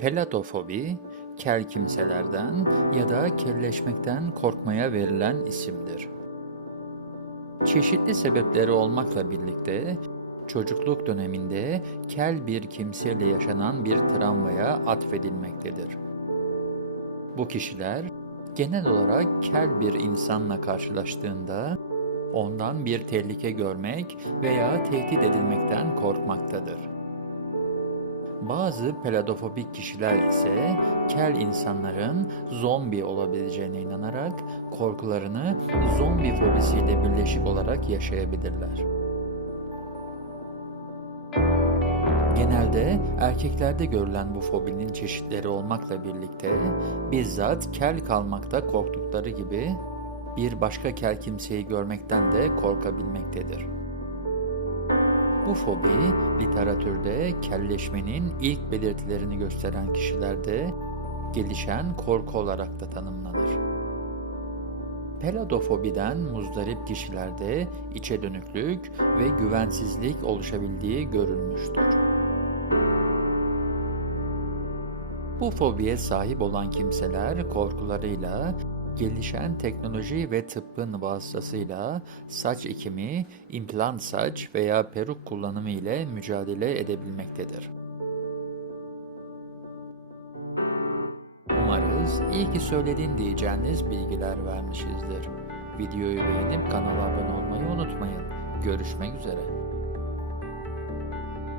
Pelatofobi, kel kimselerden ya da kelleşmekten korkmaya verilen isimdir. Çeşitli sebepleri olmakla birlikte çocukluk döneminde kel bir kimseyle yaşanan bir travmaya atfedilmektedir. Bu kişiler genel olarak kel bir insanla karşılaştığında ondan bir tehlike görmek veya tehdit edilmekten korkmaktadır. Bazı peladofobik kişiler ise kel insanların zombi olabileceğine inanarak korkularını zombi fobisiyle birleşik olarak yaşayabilirler. Genelde erkeklerde görülen bu fobinin çeşitleri olmakla birlikte bizzat kel kalmakta korktukları gibi bir başka kel kimseyi görmekten de korkabilmektedir. Bu fobi literatürde kelleşmenin ilk belirtilerini gösteren kişilerde gelişen korku olarak da tanımlanır. Peladofobiden muzdarip kişilerde içe dönüklük ve güvensizlik oluşabildiği görülmüştür. Bu fobiye sahip olan kimseler korkularıyla gelişen teknoloji ve tıbbın vasıtasıyla saç ekimi, implant saç veya peruk kullanımı ile mücadele edebilmektedir. Umarız iyi ki söyledin diyeceğiniz bilgiler vermişizdir. Videoyu beğenip kanala abone olmayı unutmayın. Görüşmek üzere.